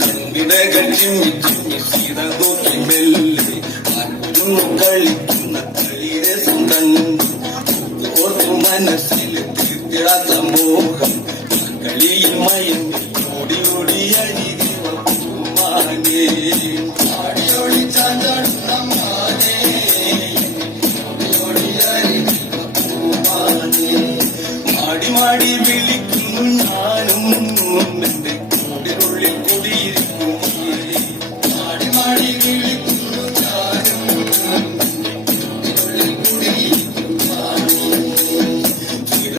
കൺവിടകൾ ചിമ്മി ചിമ്മി സീത നോക്കി മെല്ലെ കളിക്കുന്ന കളിരസം കണ്ടു ഓർത്തു മനസ്സിൽ തീർത്തിടാത്ത മോഹം കളിയിൽ മയങ്ങി ഓടി ഓടി അരികെ ആടിയോടി ചാഞ്ചാടുന്നമ്മാനേ ഓടി അരികെ മാടി മാടി വിളിക്കുന്നു ഞാനും